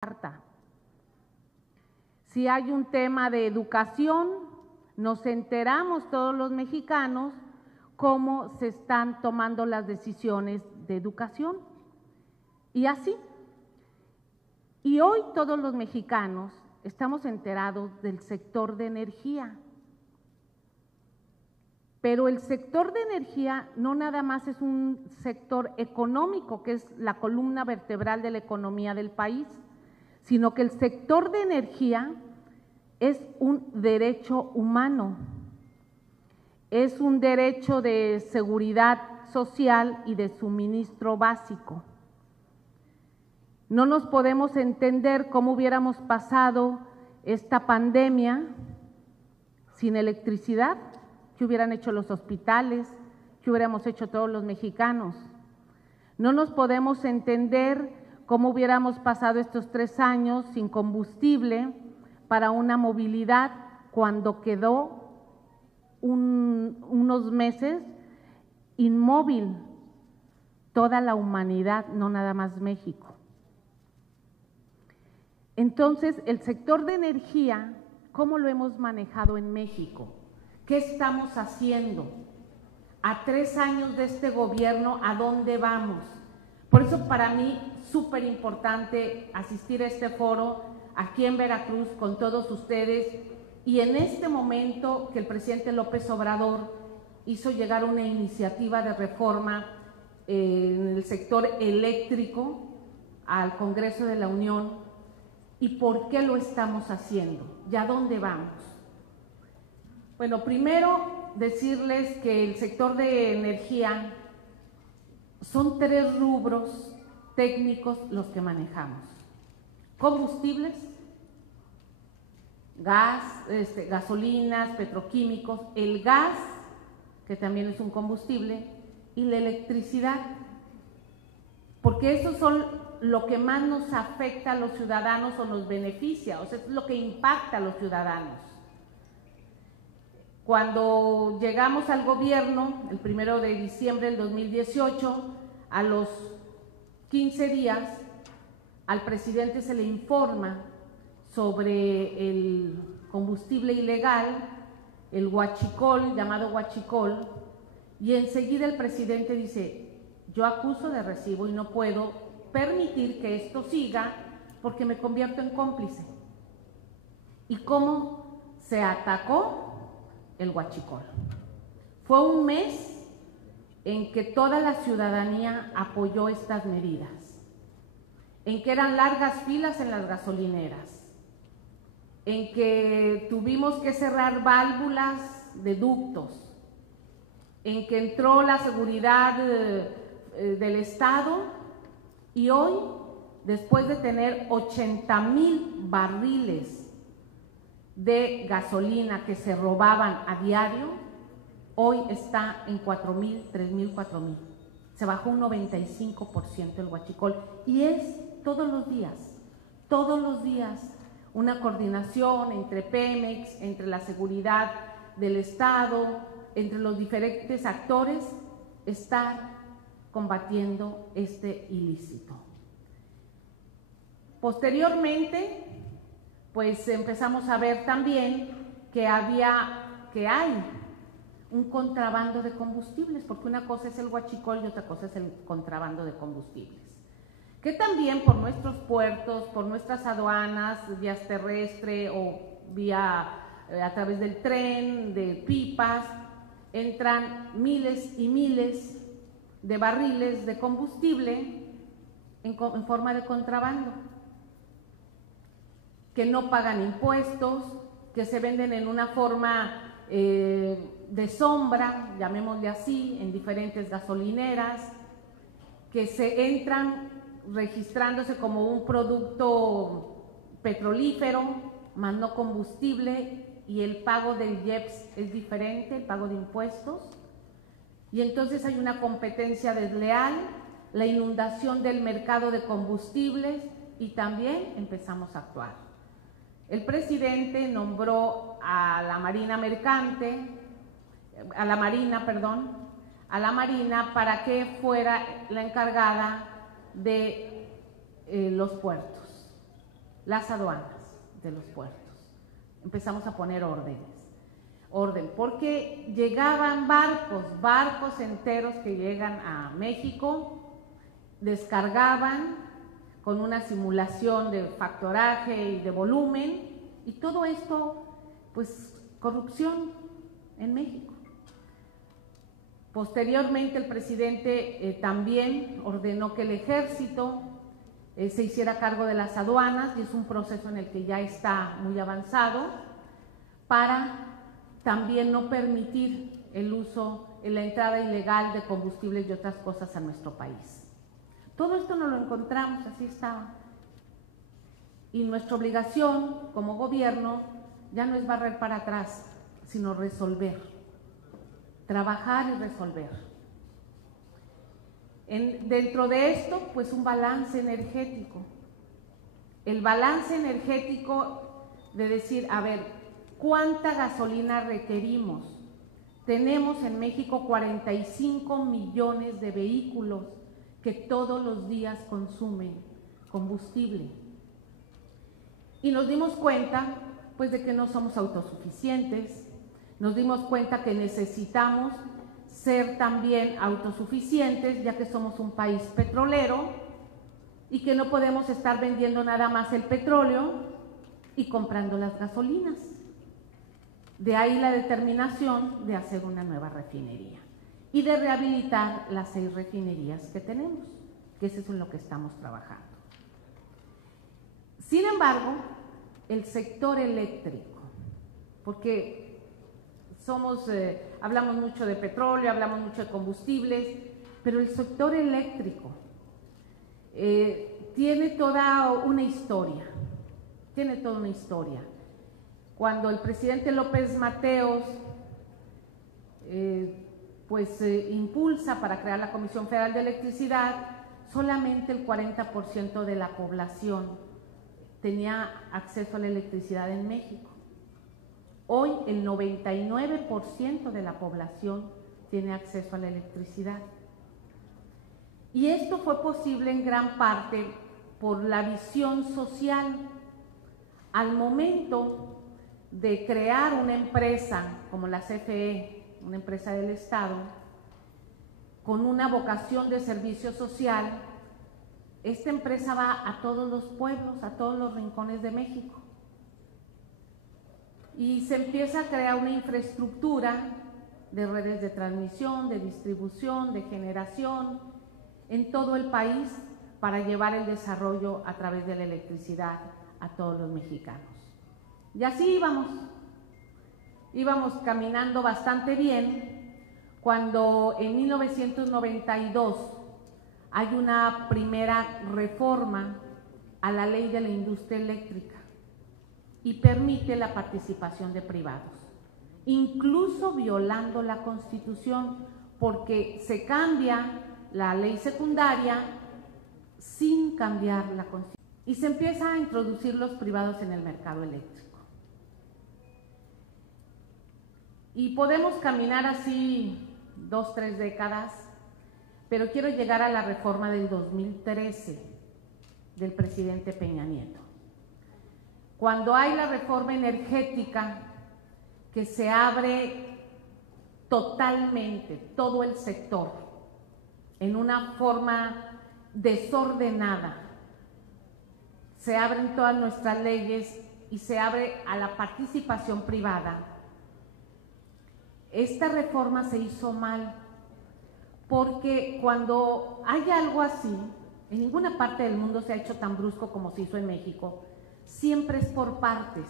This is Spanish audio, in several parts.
carta. Si hay un tema de educación, nos enteramos todos los mexicanos cómo se están tomando las decisiones de educación. Y así. Y hoy todos los mexicanos estamos enterados del sector de energía. Pero el sector de energía no nada más es un sector económico, que es la columna vertebral de la economía del país, sino que el sector de energía es un derecho humano, es un derecho de seguridad social y de suministro básico. No nos podemos entender cómo hubiéramos pasado esta pandemia sin electricidad. ¿Qué hubieran hecho los hospitales? ¿Qué hubiéramos hecho todos los mexicanos? No nos podemos entender cómo hubiéramos pasado estos 3 años sin combustible para una movilidad cuando quedó unos meses inmóvil toda la humanidad, no nada más México. Entonces, el sector de energía, ¿cómo lo hemos manejado en México? ¿Qué estamos haciendo? A 3 años de este gobierno, ¿a dónde vamos? Por eso para mí súper importante asistir a este foro aquí en Veracruz con todos ustedes y en este momento que el presidente López Obrador hizo llegar una iniciativa de reforma en el sector eléctrico al Congreso de la Unión. ¿Y por qué lo estamos haciendo? ¿Y a dónde vamos? Bueno, primero decirles que el sector de energía son 3 rubros técnicos los que manejamos: combustibles, gas, gasolinas, petroquímicos, el gas, que también es un combustible, y la electricidad, porque esos son lo que más nos afecta a los ciudadanos o nos beneficia, o sea, es lo que impacta a los ciudadanos. Cuando llegamos al gobierno, el 1 de diciembre del 2018, a los 15 días, al presidente se le informa sobre el combustible ilegal, el huachicol, llamado huachicol, y enseguida el presidente dice: yo acuso de recibo y no puedo permitir que esto siga porque me convierto en cómplice. ¿Y cómo se atacó el huachicol? Fue un mes en que toda la ciudadanía apoyó estas medidas, en que eran largas filas en las gasolineras, en que tuvimos que cerrar válvulas de ductos, en que entró la seguridad del Estado, y hoy, después de tener 80,000 barriles de gasolina que se robaban a diario, hoy está en 4,000, 3,000, 4,000. Se bajó un 95% el huachicol, y es todos los días, una coordinación entre Pemex, entre la seguridad del Estado, entre los diferentes actores, estar combatiendo este ilícito. Posteriormente, pues empezamos a ver también que hay un contrabando de combustibles, porque una cosa es el huachicol y otra cosa es el contrabando de combustibles, que también por nuestros puertos, por nuestras aduanas, vías terrestre o vía a través del tren, de pipas, entran miles y miles de barriles de combustible en forma de contrabando, que no pagan impuestos, que se venden en una forma de sombra, llamémosle así, en diferentes gasolineras, que se entran registrándose como un producto petrolífero, más no combustible, y el pago del IEPS es diferente, el pago de impuestos, y entonces hay una competencia desleal, la inundación del mercado de combustibles, y también empezamos a actuar. El presidente nombró a la Marina Mercante, a la Marina para que fuera la encargada de los puertos. las aduanas de los puertos. Empezamos a poner orden, porque llegaban barcos enteros que llegan a México, descargaban con una simulación de factoraje y de volumen, y todo esto, pues, corrupción en México. Posteriormente el presidente también ordenó que el ejército se hiciera cargo de las aduanas, y es un proceso en el que ya está muy avanzado, para también no permitir el uso, la entrada ilegal de combustibles y otras cosas a nuestro país. Todo esto nos lo encontramos, así está. Y nuestra obligación como gobierno ya no es barrer para atrás, sino resolver, trabajar y resolver. Dentro de esto, pues un balance energético. El balance energético de decir, a ver, ¿cuánta gasolina requerimos? Tenemos en México 45 millones de vehículos que todos los días consumen combustible. Y nos dimos cuenta, pues, de que no somos autosuficientes. Nos dimos cuenta que necesitamos ser también autosuficientes, ya que somos un país petrolero, y que no podemos estar vendiendo nada más el petróleo y comprando las gasolinas. De ahí la determinación de hacer una nueva refinería y de rehabilitar las 6 refinerías que tenemos, que eso es en lo que estamos trabajando. Sin embargo, el sector eléctrico, porque hablamos mucho de petróleo, hablamos mucho de combustibles, pero el sector eléctrico tiene toda una historia, Cuando el presidente López Mateos impulsa para crear la Comisión Federal de Electricidad, solamente el 40% de la población tenía acceso a la electricidad en México. Hoy el 99% de la población tiene acceso a la electricidad. Y esto fue posible en gran parte por la visión social. Al momento de crear una empresa como la CFE, una empresa del Estado, con una vocación de servicio social, esta empresa va a todos los pueblos, a todos los rincones de México. Y se empieza a crear una infraestructura de redes de transmisión, de distribución, de generación en todo el país para llevar el desarrollo a través de la electricidad a todos los mexicanos. Y así íbamos caminando bastante bien cuando en 1992 hay una primera reforma a la ley de la industria eléctrica y permite la participación de privados, incluso violando la Constitución, porque se cambia la ley secundaria sin cambiar la Constitución y se empieza a introducir los privados en el mercado eléctrico. Y podemos caminar así 2, 3 décadas, pero quiero llegar a la reforma del 2013 del presidente Peña Nieto. Cuando hay la reforma energética que se abre totalmente todo el sector en una forma desordenada, se abren todas nuestras leyes y se abre a la participación privada. Esta reforma se hizo mal porque cuando hay algo así, en ninguna parte del mundo se ha hecho tan brusco como se hizo en México, siempre es por partes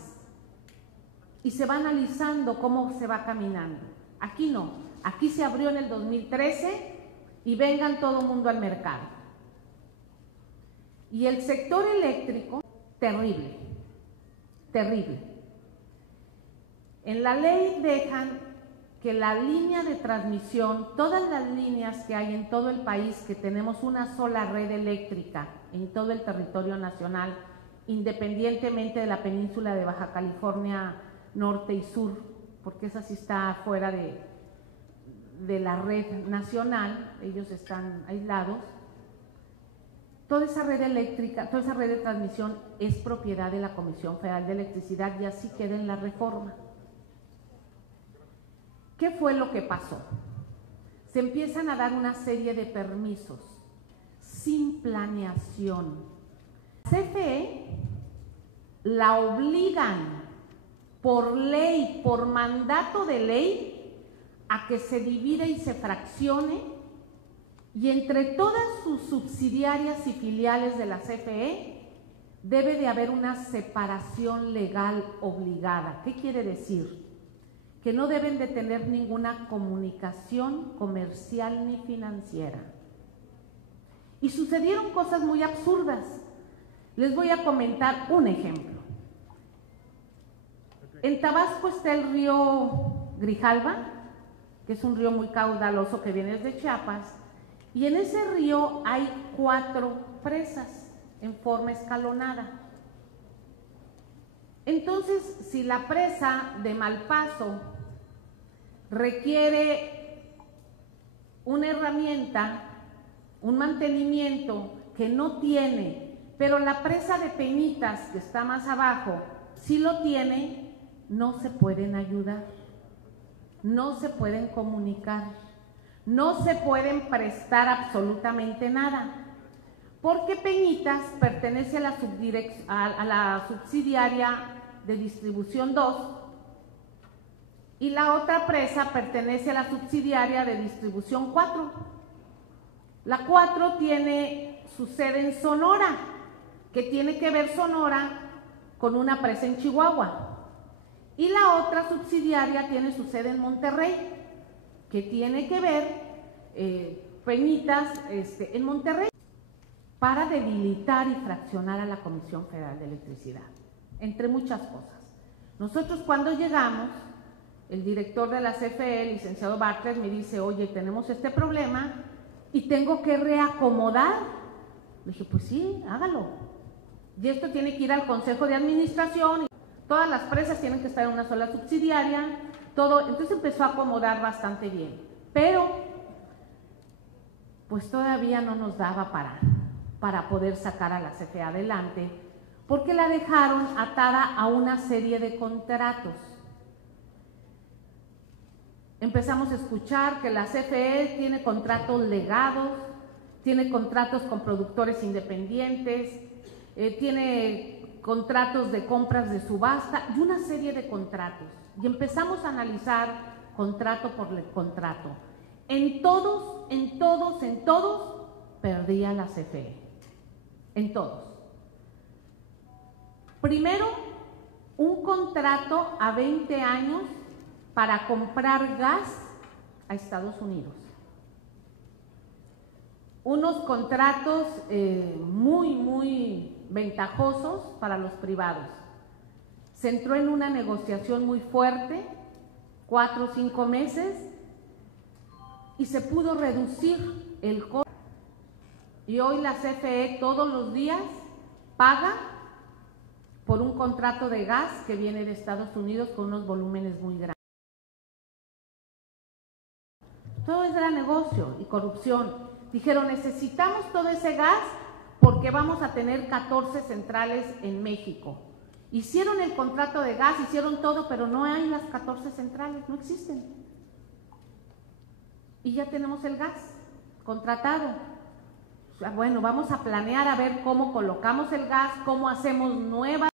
y se va analizando cómo se va caminando. Aquí no, aquí se abrió en el 2013 y vengan todo el mundo al mercado. Y el sector eléctrico, terrible, terrible. En la ley dejan que la línea de transmisión, todas las líneas que hay en todo el país, que tenemos una sola red eléctrica en todo el territorio nacional, independientemente de la península de Baja California Norte y Sur, porque esa sí está fuera de la red nacional, ellos están aislados. Toda esa red eléctrica, toda esa red de transmisión es propiedad de la Comisión Federal de Electricidad y así queda en la reforma. ¿Qué fue lo que pasó? Se empiezan a dar una serie de permisos sin planeación. CFE la obligan por ley, por mandato de ley, a que se divida y se fraccione, y entre todas sus subsidiarias y filiales de la CFE debe de haber una separación legal obligada. ¿Qué quiere decir? Que no deben de tener ninguna comunicación comercial ni financiera. Y sucedieron cosas muy absurdas. Les voy a comentar un ejemplo. En Tabasco está el río Grijalva, que es un río muy caudaloso que viene desde Chiapas, y en ese río hay 4 presas en forma escalonada. Entonces, si la presa de Malpaso requiere una herramienta, un mantenimiento que no tiene, pero la presa de Peñitas, que está más abajo, sí lo tiene, no se pueden ayudar, no se pueden comunicar, no se pueden prestar absolutamente nada, porque Peñitas pertenece a la subsidiaria de distribución 2 y la otra presa pertenece a la subsidiaria de distribución 4. La 4 tiene su sede en Sonora, que tiene que ver Sonora con una presa en Chihuahua, y la otra subsidiaria tiene su sede en Monterrey, que tiene que ver Peñitas en Monterrey, para debilitar y fraccionar a la Comisión Federal de Electricidad, entre muchas cosas. Nosotros cuando llegamos, el director de la CFE, el licenciado Bartlett, me dice, oye, tenemos este problema y tengo que reacomodar. Le dije, pues sí, hágalo. Y esto tiene que ir al Consejo de Administración, y todas las presas tienen que estar en una sola subsidiaria, todo. Entonces empezó a acomodar bastante bien, pero pues todavía no nos daba para poder sacar a la CFE adelante, porque la dejaron atada a una serie de contratos. Empezamos a escuchar que la CFE tiene contratos legados, tiene contratos con productores independientes, tiene contratos de compras de subasta y una serie de contratos. Y empezamos a analizar contrato por contrato. En todos, perdía la CFE. En todos. Primero, un contrato a 20 años para comprar gas a Estados Unidos. Unos contratos muy ventajosos para los privados. Se entró en una negociación muy fuerte, 4 o 5 meses, y se pudo reducir el costo. Y hoy la CFE todos los días paga por un contrato de gas que viene de Estados Unidos con unos volúmenes muy grandes. Todo es gran negocio y corrupción. Dijeron, necesitamos todo ese gas porque vamos a tener 14 centrales en México. Hicieron el contrato de gas, hicieron todo, pero no hay las 14 centrales, no existen. Y ya tenemos el gas contratado. O sea, bueno, vamos a planear a ver cómo colocamos el gas, cómo hacemos nuevas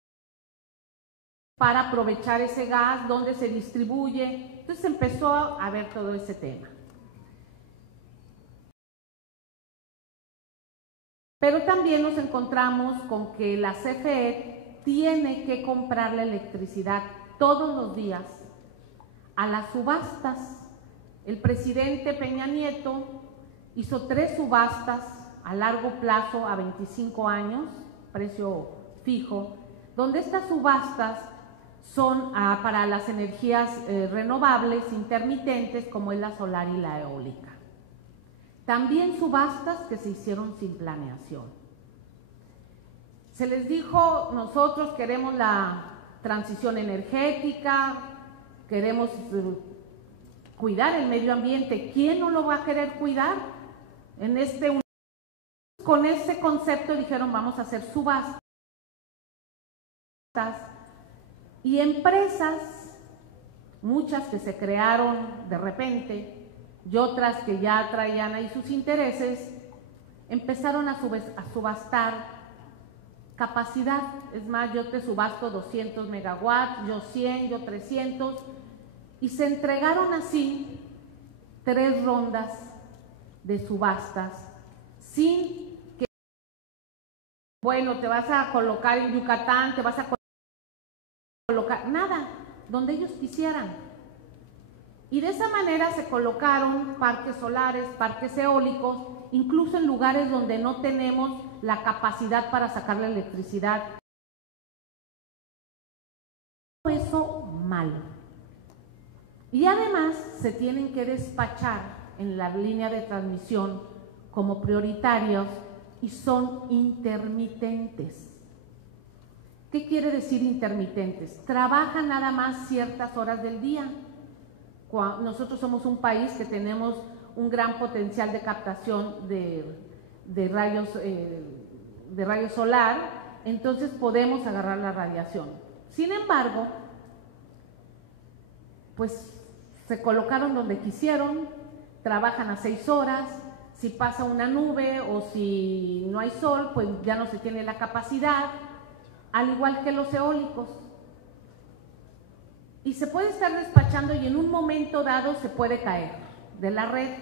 para aprovechar ese gas, dónde se distribuye. Entonces empezó a ver todo ese tema. Pero también nos encontramos con que la CFE tiene que comprar la electricidad todos los días a las subastas. El presidente Peña Nieto hizo 3 subastas a largo plazo, a 25 años, precio fijo, donde estas subastas son para las energías renovables, intermitentes, como es la solar y la eólica. También subastas que se hicieron sin planeación. Se les dijo, nosotros queremos la transición energética, queremos cuidar el medio ambiente. ¿Quién no lo va a querer cuidar? En con ese concepto dijeron, vamos a hacer subastas, y empresas, muchas que se crearon de repente y otras que ya traían ahí sus intereses, empezaron a subastar capacidad. Es más, yo te subasto 200 megawatts, yo 100, yo 300, y se entregaron así 3 rondas de subastas sin que, bueno, te vas a colocar en Yucatán, te vas a colocar, nada, donde ellos quisieran. Y de esa manera se colocaron parques solares, parques eólicos, incluso en lugares donde no tenemos la capacidad para sacar la electricidad. Eso malo. Y además se tienen que despachar en la línea de transmisión como prioritarios y son intermitentes. ¿Qué quiere decir intermitentes? Trabajan nada más ciertas horas del día. Nosotros somos un país que tenemos un gran potencial de captación de rayos solar, entonces podemos agarrar la radiación. Sin embargo, pues se colocaron donde quisieron, trabajan a 6 horas, si pasa una nube o si no hay sol, pues ya no se tiene la capacidad, al igual que los eólicos. Y se puede estar despachando y en un momento dado se puede caer de la red.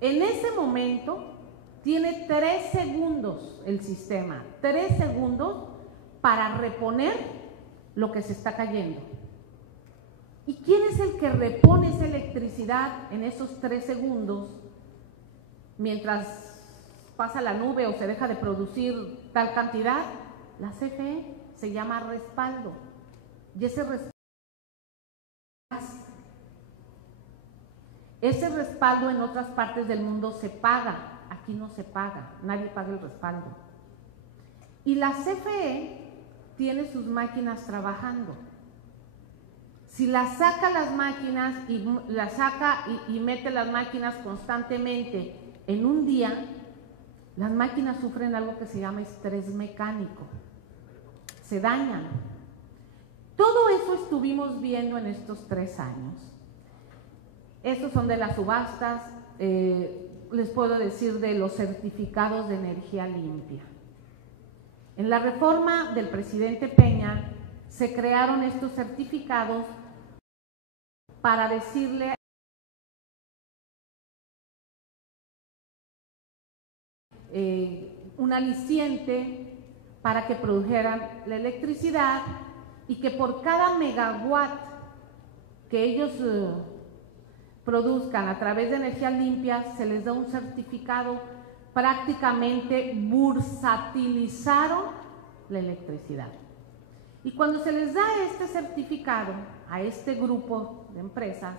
En ese momento tiene 3 segundos el sistema, 3 segundos para reponer lo que se está cayendo. ¿Y quién es el que repone esa electricidad en esos 3 segundos mientras pasa la nube o se deja de producir tal cantidad? La CFE, se llama respaldo. Y ese respaldo en otras partes del mundo se paga, aquí no se paga, nadie paga el respaldo. Y la CFE tiene sus máquinas trabajando. Si las saca las máquinas y mete las máquinas constantemente en un día, las máquinas sufren algo que se llama estrés mecánico, se dañan. Todo eso estuvimos viendo en estos 3 años. Esos son de las subastas, les puedo decir de los certificados de energía limpia. En la reforma del presidente Peña se crearon estos certificados para decirle un aliciente para que produjeran la electricidad y que por cada megawatt que ellos produzcan a través de energía limpia se les da un certificado. Prácticamente bursatilizaron la electricidad. Y cuando se les da este certificado a este grupo de empresas,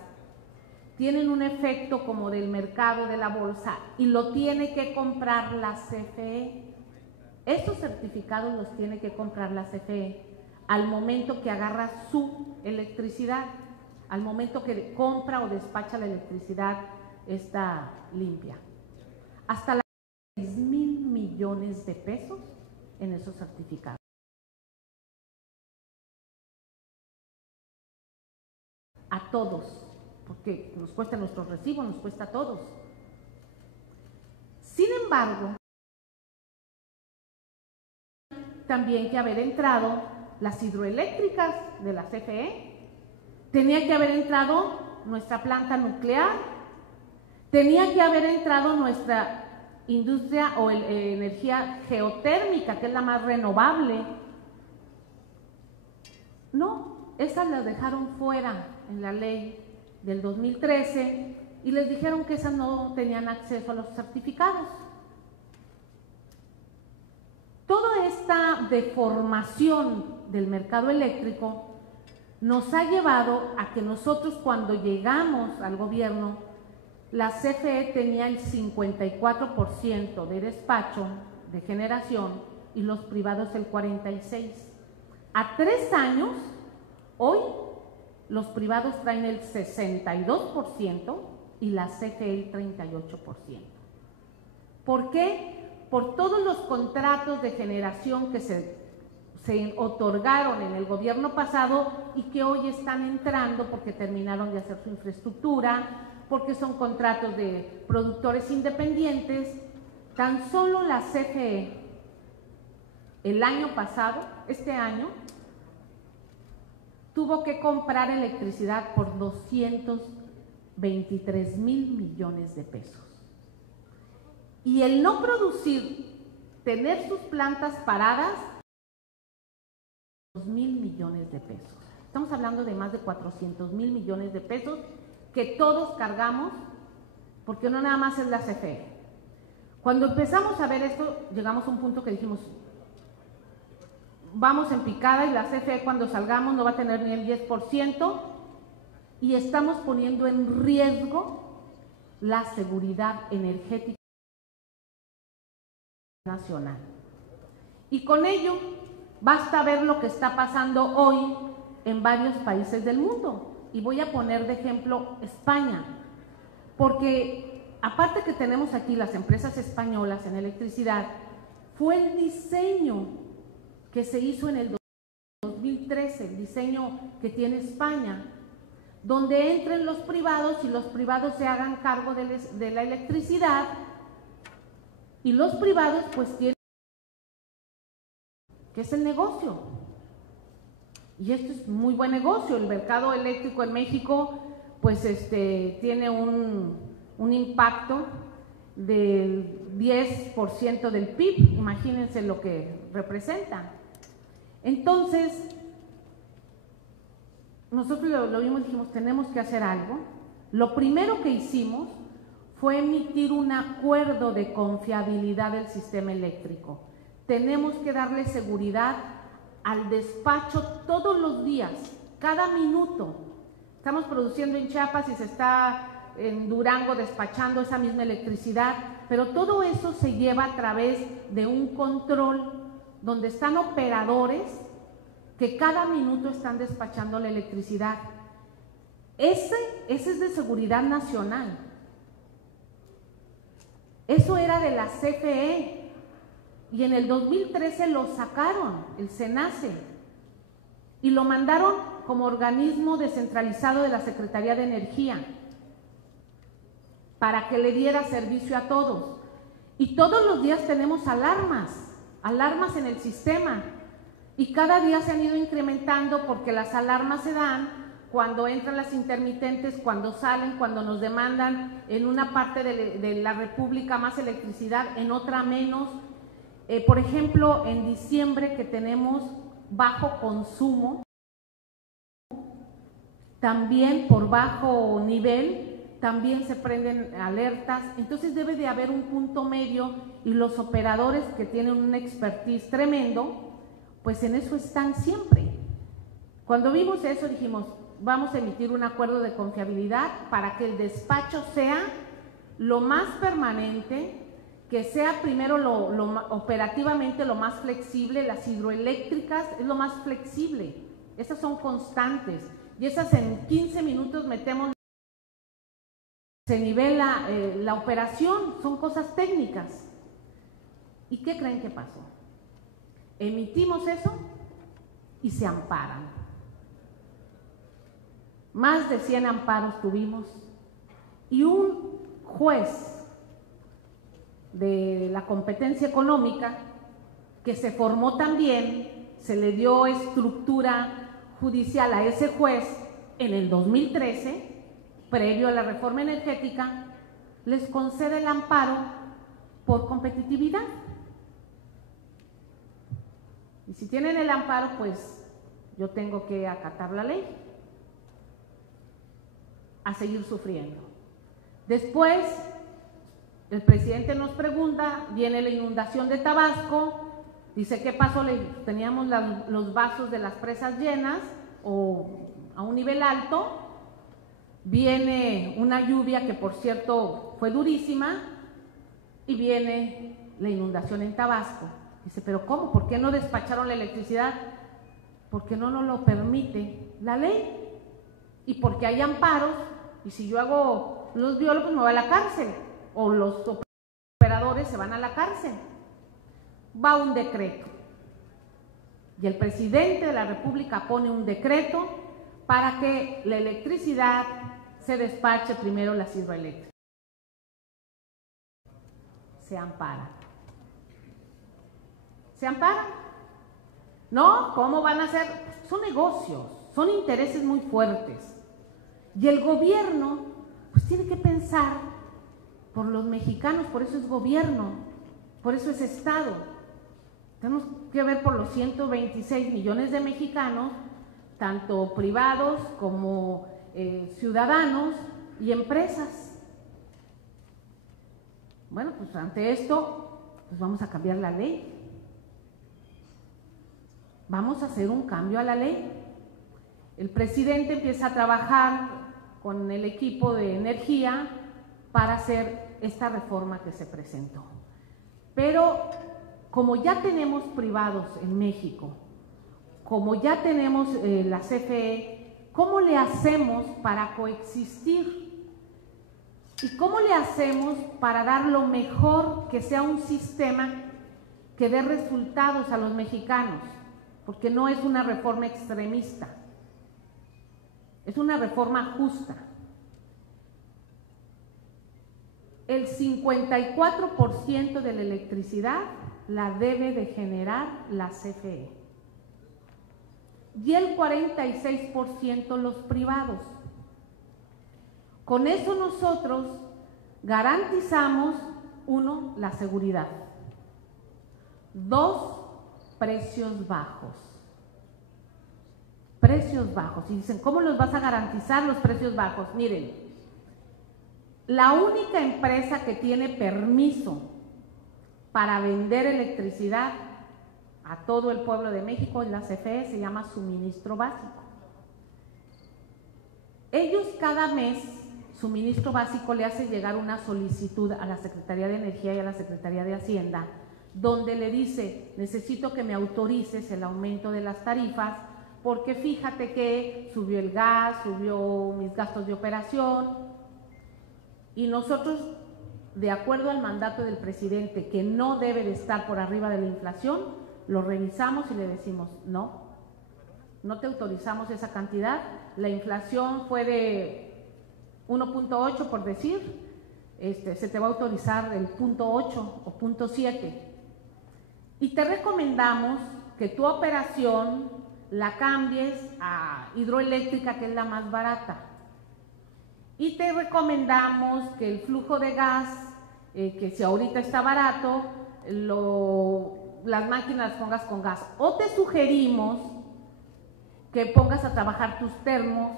tienen un efecto como del mercado de la bolsa y lo tiene que comprar la CFE. Estos certificados los tiene que comprar la CFE al momento que agarra su electricidad, al momento que compra o despacha la electricidad esta limpia. Hasta 6,000 millones de pesos en esos certificados. A todos, porque nos cuesta nuestros recibos, nos cuesta a todos. Sin embargo, también que haber entrado las hidroeléctricas de la CFE, tenía que haber entrado nuestra planta nuclear, tenía que haber entrado nuestra industria o energía geotérmica, que es la más renovable. No, esas las dejaron fuera en la ley del 2013 y les dijeron que esas no tenían acceso a los certificados. Toda esta deformación del mercado eléctrico nos ha llevado a que nosotros, cuando llegamos al gobierno, la CFE tenía el 54% de despacho de generación y los privados el 46%. A 3 años, hoy los privados traen el 62% y la CFE el 38%. ¿Por qué? por todos los contratos de generación que se otorgaron en el gobierno pasado y que hoy están entrando porque terminaron de hacer su infraestructura, porque son contratos de productores independientes. Tan solo la CFE el año pasado, este año, tuvo que comprar electricidad por 223 mil millones de pesos. Y el no producir, tener sus plantas paradas, 2.000 millones de pesos. Estamos hablando de más de 400.000 millones de pesos que todos cargamos, porque no nada más es la CFE. Cuando empezamos a ver esto, llegamos a un punto que dijimos, vamos en picada y la CFE cuando salgamos no va a tener ni el 10% y estamos poniendo en riesgo la seguridad energética nacional. Y con ello, basta ver lo que está pasando hoy en varios países del mundo. Y voy a poner de ejemplo España, porque aparte que tenemos aquí las empresas españolas en electricidad, fue el diseño que se hizo en el 2013, el diseño que tiene España, donde entren los privados y los privados se hagan cargo de la electricidad, y los privados pues tienen, que es el negocio. Y esto es muy buen negocio. El mercado eléctrico en México pues tiene un impacto del 10% del PIB, imagínense lo que representa. Entonces, nosotros lo vimos y dijimos, tenemos que hacer algo. Lo primero que hicimos fue emitir un acuerdo de confiabilidad del sistema eléctrico. Tenemos que darle seguridad al despacho todos los días, cada minuto. Estamos produciendo en Chiapas y se está en Durango despachando esa misma electricidad, pero todo eso se lleva a través de un control donde están operadores que cada minuto están despachando la electricidad. Ese es de seguridad nacional. Eso era de la CFE y en el 2013 lo sacaron, el SENACE, y lo mandaron como organismo descentralizado de la Secretaría de Energía para que le diera servicio a todos. Y todos los días tenemos alarmas en el sistema, y cada día se han ido incrementando porque las alarmas se dan cuando entran las intermitentes, cuando salen, cuando nos demandan en una parte de la República más electricidad, en otra menos. Por ejemplo, en diciembre que tenemos bajo consumo, también por bajo nivel, también se prenden alertas. Entonces debe de haber un punto medio y los operadores que tienen un expertise tremendo, pues en eso están siempre. Cuando vimos eso dijimos, vamos a emitir un acuerdo de confiabilidad para que el despacho sea lo más permanente, que sea primero operativamente lo más flexible. Las hidroeléctricas es lo más flexible, esas son constantes y esas en 15 minutos metemos, se nivela la operación, son cosas técnicas. ¿Y qué creen que pasó? Emitimos eso y se amparan. Más de 100 amparos tuvimos y un juez de la competencia económica que se formó también, se le dio estructura judicial a ese juez en el 2013, previo a la reforma energética, les concede el amparo por competitividad. Y si tienen el amparo, pues yo tengo que acatar la ley, a seguir sufriendo. Después, el presidente nos pregunta, viene la inundación de Tabasco, dice, ¿qué pasó? Teníamos los vasos de las presas llenas o a un nivel alto, viene una lluvia que por cierto fue durísima y viene la inundación en Tabasco. Dice, ¿pero cómo? ¿Por qué no despacharon la electricidad? Porque no nos lo permite la ley y porque hay amparos, y si yo hago los biólogos me voy a la cárcel o los operadores se van a la cárcel. va un decreto. Y el presidente de la República pone un decreto para que la electricidad se despache primero las hidroeléctricas. Se amparan. ¿Se amparan? No, ¿cómo van a hacer? Son negocios, son intereses muy fuertes. Y el gobierno, pues tiene que pensar por los mexicanos, por eso es gobierno, por eso es Estado. Tenemos que ver por los 126 millones de mexicanos, tanto privados como ciudadanos y empresas. Bueno, pues ante esto, pues vamos a cambiar la ley. Vamos a hacer un cambio a la ley. El presidente empieza a trabajar con el equipo de energía para hacer esta reforma que se presentó. Pero como ya tenemos privados en México, como ya tenemos la CFE, ¿cómo le hacemos para coexistir? ¿Y cómo le hacemos para dar lo mejor, que sea un sistema que dé resultados a los mexicanos? Porque no es una reforma extremista, es una reforma justa. El 54% de la electricidad la debe de generar la CFE y el 46% los privados. Con eso nosotros garantizamos, 1, la seguridad, 2, precios bajos. Precios bajos. Y dicen, ¿cómo los vas a garantizar los precios bajos? Miren, la única empresa que tiene permiso para vender electricidad a todo el pueblo de México es la CFE, se llama Suministro Básico. Ellos cada mes, Suministro Básico le hace llegar una solicitud a la Secretaría de Energía y a la Secretaría de Hacienda, donde le dice, necesito que me autorices el aumento de las tarifas, porque fíjate que subió el gas, subió mis gastos de operación, y nosotros, de acuerdo al mandato del presidente, que no debe de estar por arriba de la inflación, lo revisamos y le decimos, no te autorizamos esa cantidad, la inflación fue de 1.8 por decir, se te va a autorizar el 0.8 o 0.7. Y te recomendamos que tu operación la cambies a hidroeléctrica, que es la más barata. Y te recomendamos que el flujo de gas, que si ahorita está barato, las máquinas las pongas con gas. O te sugerimos que pongas a trabajar tus termos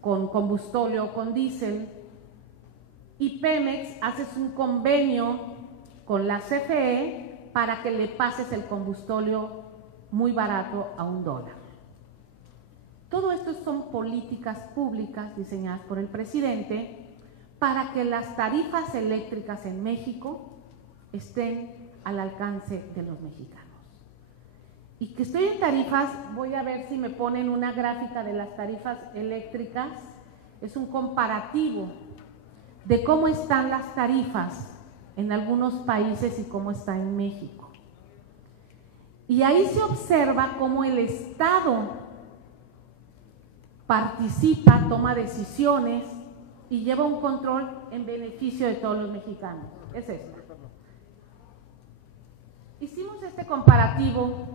con combustóleo o con diésel. Y Pemex, haces un convenio con la CFE para que le pases el combustóleo muy barato a $1. Todo esto son políticas públicas diseñadas por el presidente para que las tarifas eléctricas en México estén al alcance de los mexicanos. Y que estoy en tarifas, voy a ver si me ponen una gráfica de las tarifas eléctricas, es un comparativo de cómo están las tarifas en algunos países y cómo está en México. Y ahí se observa cómo el Estado participa, toma decisiones y lleva un control en beneficio de todos los mexicanos. Es esto. Hicimos este comparativo,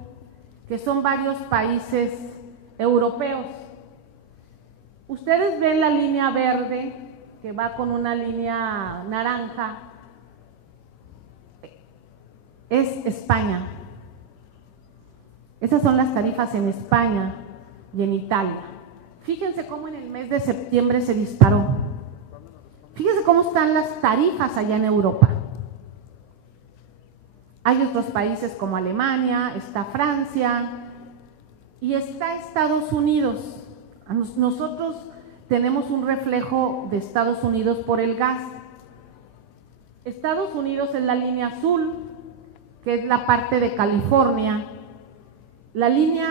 que son varios países europeos. Ustedes ven la línea verde que va con una línea naranja, es España. Esas son las tarifas en España y en Italia. Fíjense cómo en el mes de septiembre se disparó. Fíjense cómo están las tarifas allá en Europa. Hay otros países como Alemania, está Francia y está Estados Unidos. Nosotros tenemos un reflejo de Estados Unidos por el gas. Estados Unidos es la línea azul, que es la parte de California. La línea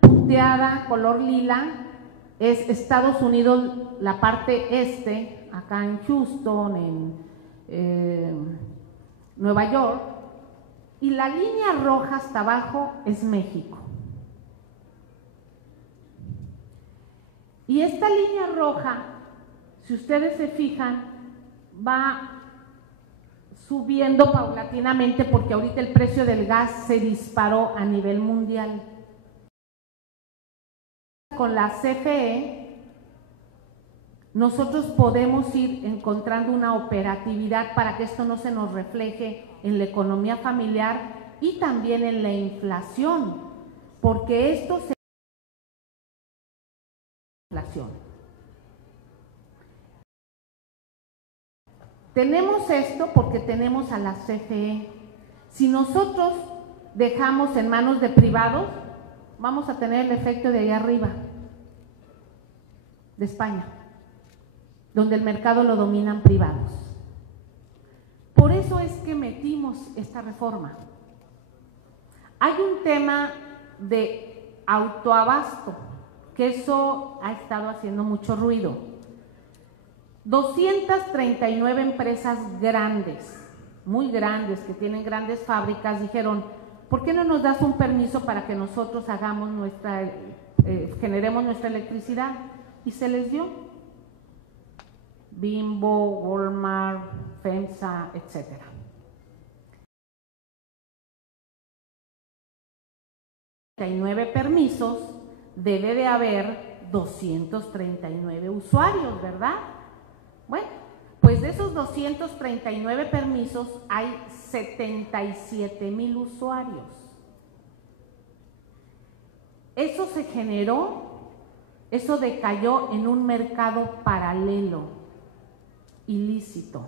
punteada, color lila, es Estados Unidos, la parte este, acá en Houston, en Nueva York, y la línea roja hasta abajo es México. Y esta línea roja, si ustedes se fijan, va subiendo paulatinamente porque ahorita el precio del gas se disparó a nivel mundial. Con la CFE, nosotros podemos ir encontrando una operatividad para que esto no se nos refleje en la economía familiar y también en la inflación, porque esto se inflación. Tenemos esto porque tenemos a la CFE. Si nosotros dejamos en manos de privados, vamos a tener el efecto de allá arriba, de España, donde el mercado lo dominan privados. Por eso es que metimos esta reforma. Hay un tema de autoabasto, que eso ha estado haciendo mucho ruido. 239 empresas grandes, muy grandes, que tienen grandes fábricas, dijeron, ¿por qué no nos das un permiso para que nosotros hagamos generemos nuestra electricidad? Y se les dio. Bimbo, Walmart, FEMSA, etcétera. Permisos, debe de haber 239 usuarios, ¿verdad? Bueno, pues de esos 239 permisos hay 77,000 usuarios. Eso se generó, eso decayó en un mercado paralelo, ilícito,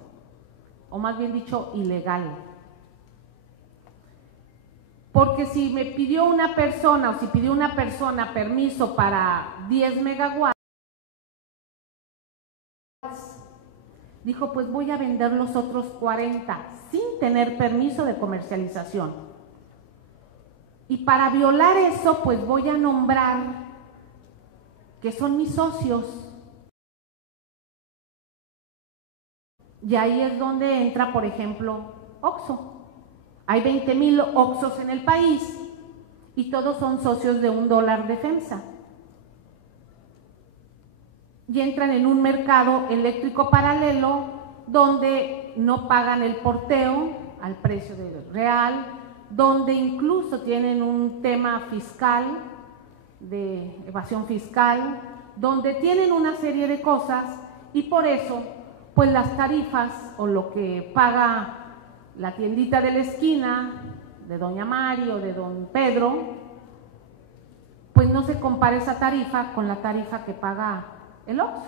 o más bien dicho, ilegal. Porque si me pidió una persona o si pidió una persona permiso para 10 megawatts, dijo, pues voy a vender los otros 40 sin tener permiso de comercialización. Y para violar eso, pues voy a nombrar que son mis socios. Y ahí es donde entra, por ejemplo, OXXO. Hay 20,000 OXXOs en el país y todos son socios de $1 de FEMSA. Y entran en un mercado eléctrico paralelo donde no pagan el porteo al precio real, donde incluso tienen un tema fiscal, de evasión fiscal, donde tienen una serie de cosas y por eso, pues las tarifas o lo que paga la tiendita de la esquina, de doña Mario, de don Pedro, pues no se compara esa tarifa con la tarifa que paga el OXXO.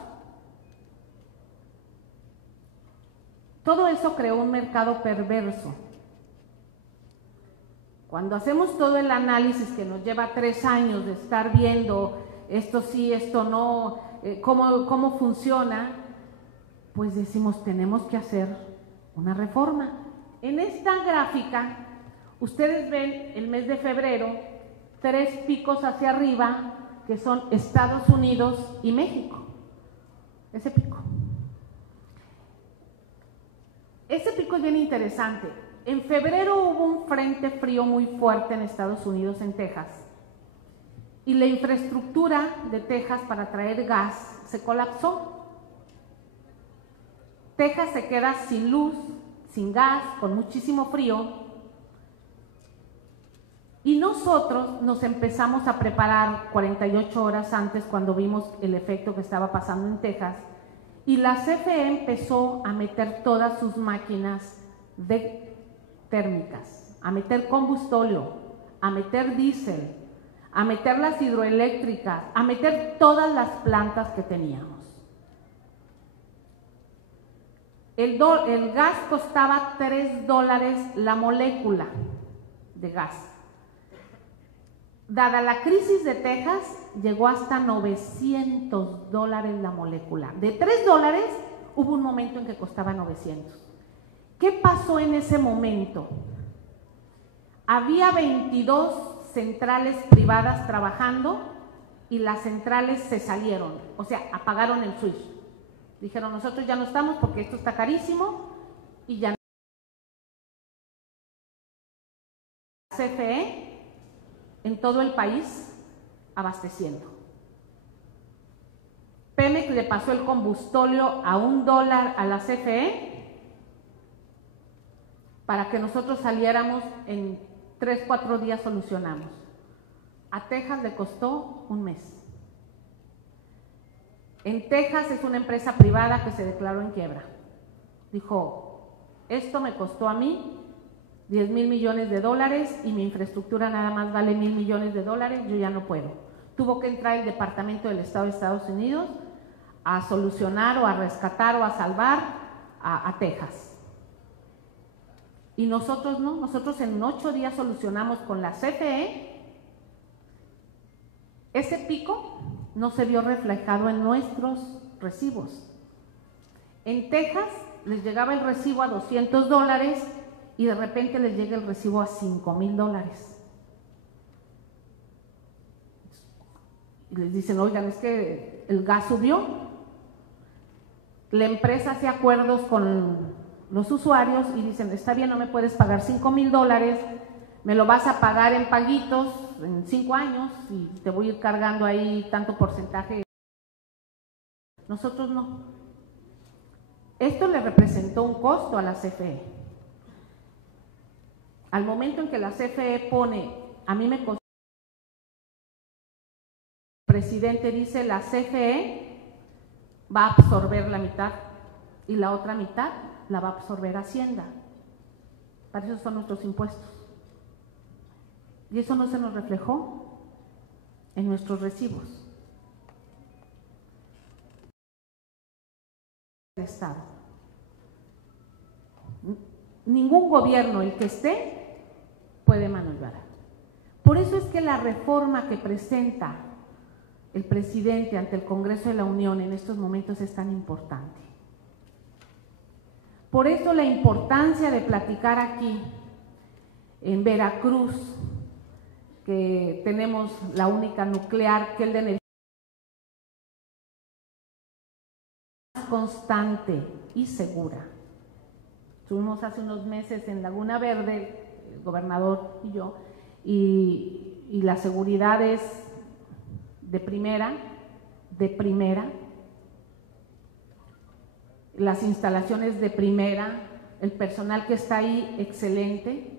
Todo eso creó un mercado perverso. Cuando hacemos todo el análisis que nos lleva 3 años de estar viendo esto sí, esto no, cómo funciona, pues decimos, tenemos que hacer una reforma. En esta gráfica, ustedes ven el mes de febrero, 3 picos hacia arriba, que son Estados Unidos y México. Ese pico. Ese pico es bien interesante. En febrero hubo un frente frío muy fuerte en Estados Unidos, en Texas, y la infraestructura de Texas para traer gas se colapsó. Texas se queda sin luz, sin gas, con muchísimo frío, y nosotros nos empezamos a preparar 48 horas antes cuando vimos el efecto que estaba pasando en Texas, y la CFE empezó a meter todas sus máquinas térmicas, a meter combustóleo, a meter diésel, a meter las hidroeléctricas, a meter todas las plantas que teníamos. El gas costaba $3 la molécula de gas. Dada la crisis de Texas, llegó hasta $900 la molécula. De $3 hubo un momento en que costaba 900. ¿Qué pasó en ese momento? Había 22 centrales privadas trabajando y las centrales se salieron, o sea, apagaron el switch. Dijeron, nosotros ya no estamos porque esto está carísimo y ya no. CFE en todo el país abasteciendo. Pemex le pasó el combustóleo a $1 a la CFE para que nosotros saliéramos en 3-4 días solucionamos. A Texas le costó un mes. En Texas es una empresa privada que se declaró en quiebra. Dijo, esto me costó a mí $10,000 millones y mi infraestructura nada más vale $1,000 millones, yo ya no puedo. Tuvo que entrar el Departamento del Estado de Estados Unidos a solucionar o a rescatar o a salvar a Texas. Y nosotros no, nosotros en 8 días solucionamos con la CFE. Ese pico no se vio reflejado en nuestros recibos. En Texas les llegaba el recibo a $200 y de repente les llega el recibo a $5,000. Y les dicen, oigan, es que el gas subió. La empresa hace acuerdos con los usuarios y dicen, está bien, no me puedes pagar $5,000, me lo vas a pagar en paguitos en 5 años y te voy a ir cargando ahí tanto porcentaje. Nosotros no. Esto le representó un costo a la CFE. Al momento en que la CFE pone, a mí me costó, el presidente dice, la CFE va a absorber la mitad y la otra mitad la va a absorber Hacienda. Para eso son nuestros impuestos. Y eso no se nos reflejó en nuestros recibos. El Estado. Ningún gobierno, el que esté, puede maniobrar. Por eso es que la reforma que presenta el presidente ante el Congreso de la Unión en estos momentos es tan importante. Por eso la importancia de platicar aquí en Veracruz, que tenemos la única nuclear, que es de energía constante y segura. Estuvimos hace unos meses en Laguna Verde, el gobernador y yo, y la seguridad es de primera, las instalaciones de primera, el personal que está ahí excelente.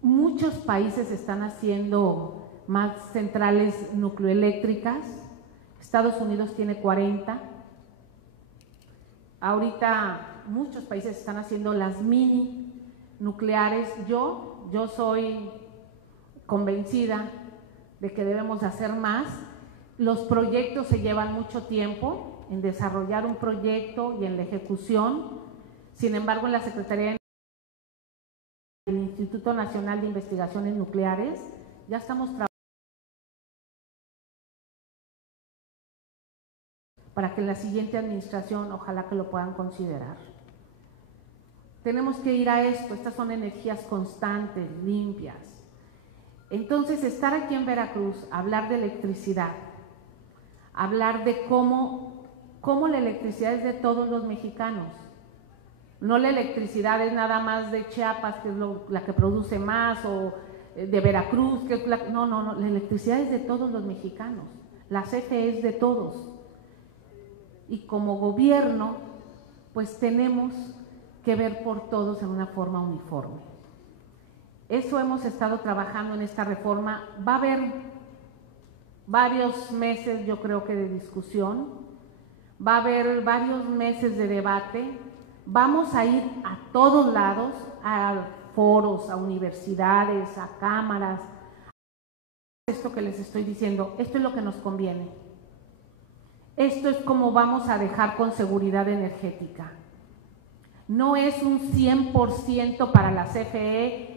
Muchos países están haciendo más centrales nucleoeléctricas, Estados Unidos tiene 40, ahorita muchos países están haciendo las mini nucleares. Yo soy convencida de que debemos hacer más. Los proyectos se llevan mucho tiempo en desarrollar un proyecto y en la ejecución. Sin embargo, en la Secretaría del Instituto Nacional de Investigaciones Nucleares ya estamos trabajando para que en la siguiente administración ojalá que lo puedan considerar. Tenemos que ir a esto, estas son energías constantes, limpias. Entonces, estar aquí en Veracruz, hablar de electricidad, hablar de cómo la electricidad es de todos los mexicanos. No la electricidad es nada más de Chiapas, que es la que produce más, o de Veracruz, que es no, la electricidad es de todos los mexicanos. La CFE es de todos. Y como gobierno, pues tenemos que ver por todos en una forma uniforme. Eso hemos estado trabajando en esta reforma. Va a haber varios meses, yo creo que de discusión, va a haber varios meses de debate, vamos a ir a todos lados, a foros, a universidades, a cámaras. Esto que les estoy diciendo, esto es lo que nos conviene. Esto es como vamos a dejar con seguridad energética. No es un 100% para la CFE,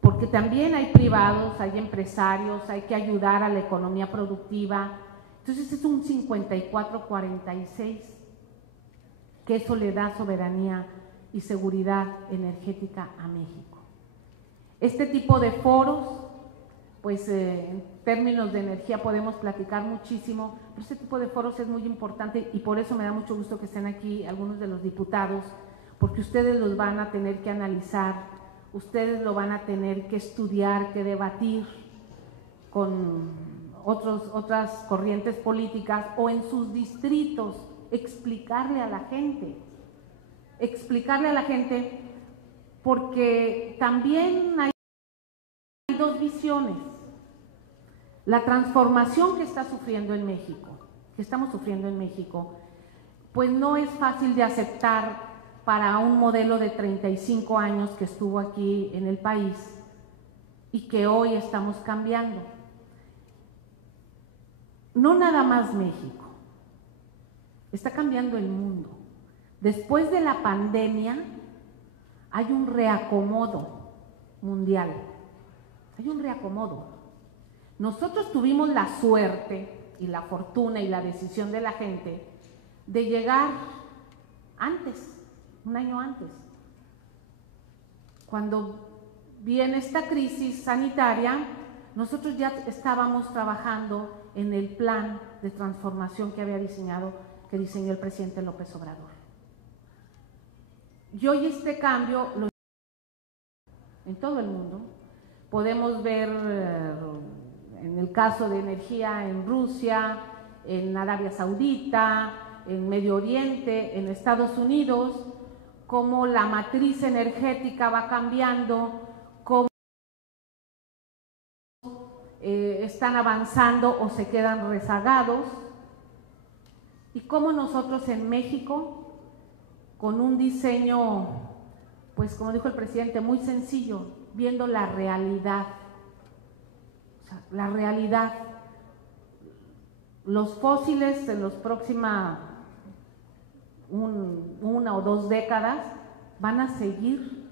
porque también hay privados, hay empresarios, hay que ayudar a la economía productiva. Entonces es un 54-46, que eso le da soberanía y seguridad energética a México. Este tipo de foros, pues en términos de energía podemos platicar muchísimo, pero este tipo de foros es muy importante y por eso me da mucho gusto que estén aquí algunos de los diputados, porque ustedes los van a tener que analizar ustedes lo van a tener que estudiar, que debatir con otras corrientes políticas o en sus distritos, explicarle a la gente, porque también hay dos visiones. La transformación que estamos sufriendo en México, pues no es fácil de aceptar para un modelo de 35 años que estuvo aquí en el país y que hoy estamos cambiando. No nada más México, está cambiando el mundo. Después de la pandemia hay un reacomodo mundial, hay un reacomodo. Nosotros tuvimos la suerte y la fortuna y la decisión de la gente de llegar antes, un año antes. Cuando viene esta crisis sanitaria, nosotros ya estábamos trabajando en el plan de transformación que diseñó el presidente López Obrador. Y hoy este cambio en todo el mundo. Podemos ver en el caso de energía en Rusia, en Arabia Saudita, en Medio Oriente, en Estados Unidos, cómo la matriz energética va cambiando, cómo están avanzando o se quedan rezagados, y cómo nosotros en México, con un diseño, pues como dijo el presidente, muy sencillo, viendo la realidad, la realidad. Los fósiles en los próximas una o dos décadas van a seguir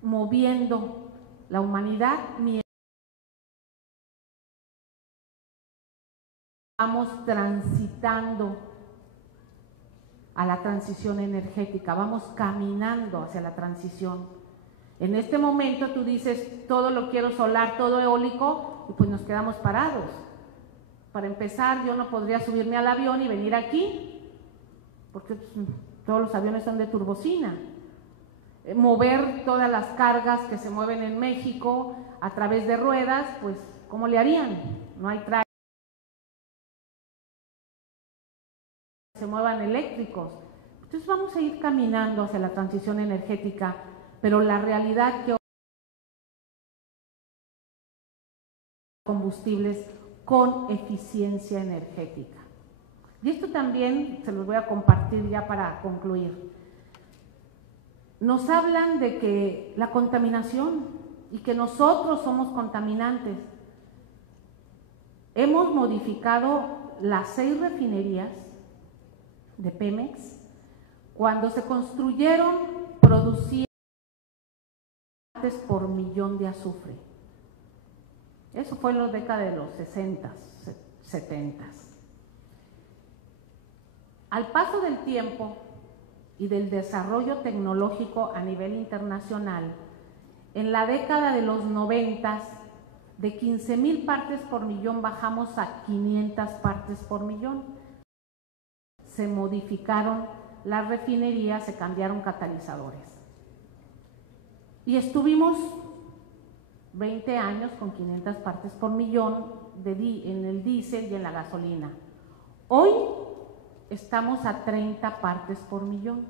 moviendo la humanidad mientras vamos transitando a la transición energética, vamos caminando hacia la transición. En este momento tú dices, todo lo quiero solar, todo eólico, y pues nos quedamos parados. Para empezar, yo no podría subirme al avión y venir aquí, porque todos los aviones son de turbocina. Mover todas las cargas que se mueven en México a través de ruedas, pues ¿cómo le harían? No hay tráiler, se muevan eléctricos. Entonces vamos a ir caminando hacia la transición energética, pero la realidad que combustibles con eficiencia energética. Y esto también se los voy a compartir ya para concluir. Nos hablan de que la contaminación y que nosotros somos contaminantes. Hemos modificado las 6 refinerías de Pemex. Cuando se construyeron, producían partes por millón de azufre. Eso fue en la década de los 60, 70. Al paso del tiempo y del desarrollo tecnológico a nivel internacional, en la década de los 90, de 15,000 partes por millón bajamos a 500 partes por millón. Se modificaron las refinerías, se cambiaron catalizadores. Y estuvimos 20 años con 500 partes por millón en el diésel y en la gasolina. Hoy estamos a 30 partes por millón.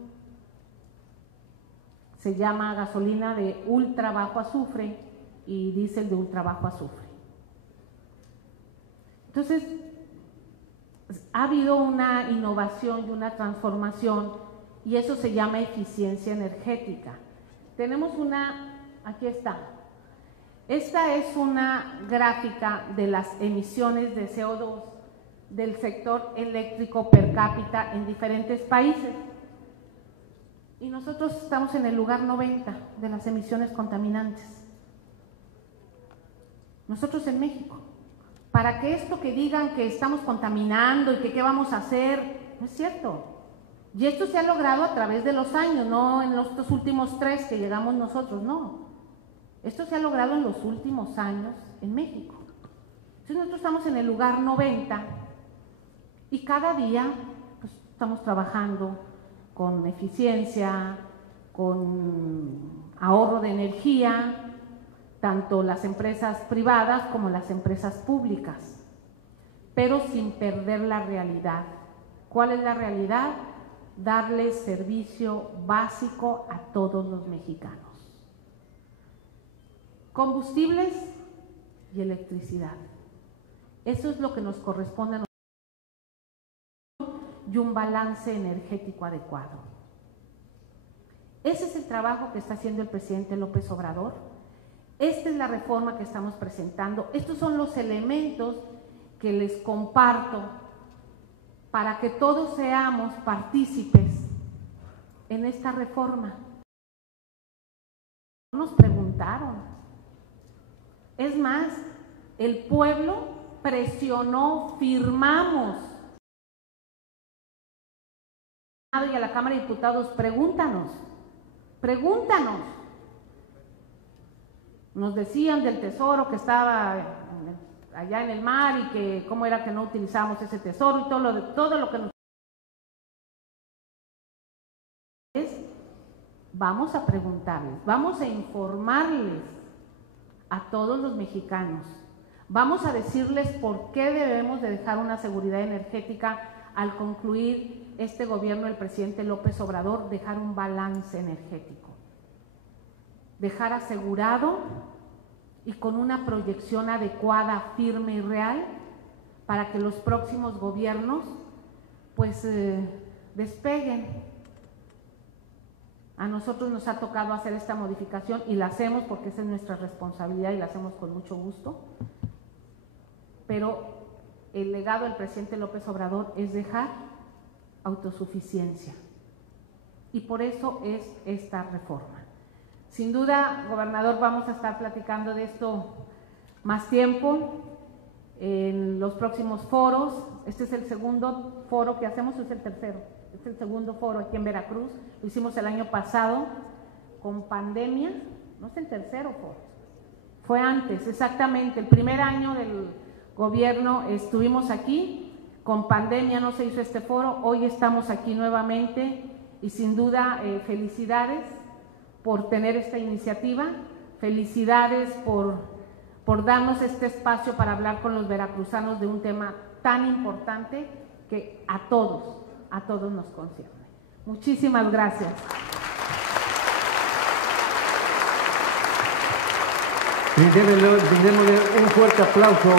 Se llama gasolina de ultra bajo azufre y diésel de ultra bajo azufre. Entonces, ha habido una innovación y una transformación, y eso se llama eficiencia energética. Tenemos aquí está. Esta es una gráfica de las emisiones de CO2 del sector eléctrico per cápita en diferentes países. Y nosotros estamos en el lugar 90 de las emisiones contaminantes. Nosotros en México. Para que esto que digan que estamos contaminando y que qué vamos a hacer, no es cierto. Y esto se ha logrado a través de los años, no en estos últimos 3 que llegamos nosotros, no. Esto se ha logrado en los últimos años en México. Entonces nosotros estamos en el lugar 90 y cada día pues, estamos trabajando con eficiencia, con ahorro de energía, tanto las empresas privadas como las empresas públicas, pero sin perder la realidad. ¿Cuál es la realidad? Darle servicio básico a todos los mexicanos. Combustibles y electricidad. Eso es lo que nos corresponde a nosotros, y un balance energético adecuado. Ese es el trabajo que está haciendo el presidente López Obrador. Esta es la reforma que estamos presentando. Estos son los elementos que les comparto para que todos seamos partícipes en esta reforma. Nos preguntaron. Es más, el pueblo presionó, firmamos. Y a la Cámara de Diputados, pregúntanos. Nos decían del tesoro que estaba allá en el mar y que cómo era que no utilizábamos ese tesoro y todo lo que nos... Vamos a preguntarles, vamos a informarles a todos los mexicanos, vamos a decirles por qué debemos de dejar una seguridad energética al concluir este gobierno del presidente López Obrador, dejar un balance energético, dejar asegurado y con una proyección adecuada, firme y real para que los próximos gobiernos pues despeguen. A nosotros nos ha tocado hacer esta modificación y la hacemos porque esa es nuestra responsabilidad y la hacemos con mucho gusto, pero el legado del presidente López Obrador es dejar autosuficiencia y por eso es esta reforma. Sin duda, gobernador, vamos a estar platicando de esto más tiempo en los próximos foros. Este es el segundo foro que hacemos, es el tercero. Este es el segundo foro aquí en Veracruz. Lo hicimos el año pasado con pandemia. No es el tercero foro. Fue antes, exactamente. El primer año del gobierno estuvimos aquí. Con pandemia no se hizo este foro. Hoy estamos aquí nuevamente y sin duda felicidades por tener esta iniciativa, felicidades por darnos este espacio para hablar con los veracruzanos de un tema tan importante que a todos nos concierne. Muchísimas gracias. Démosle un fuerte aplauso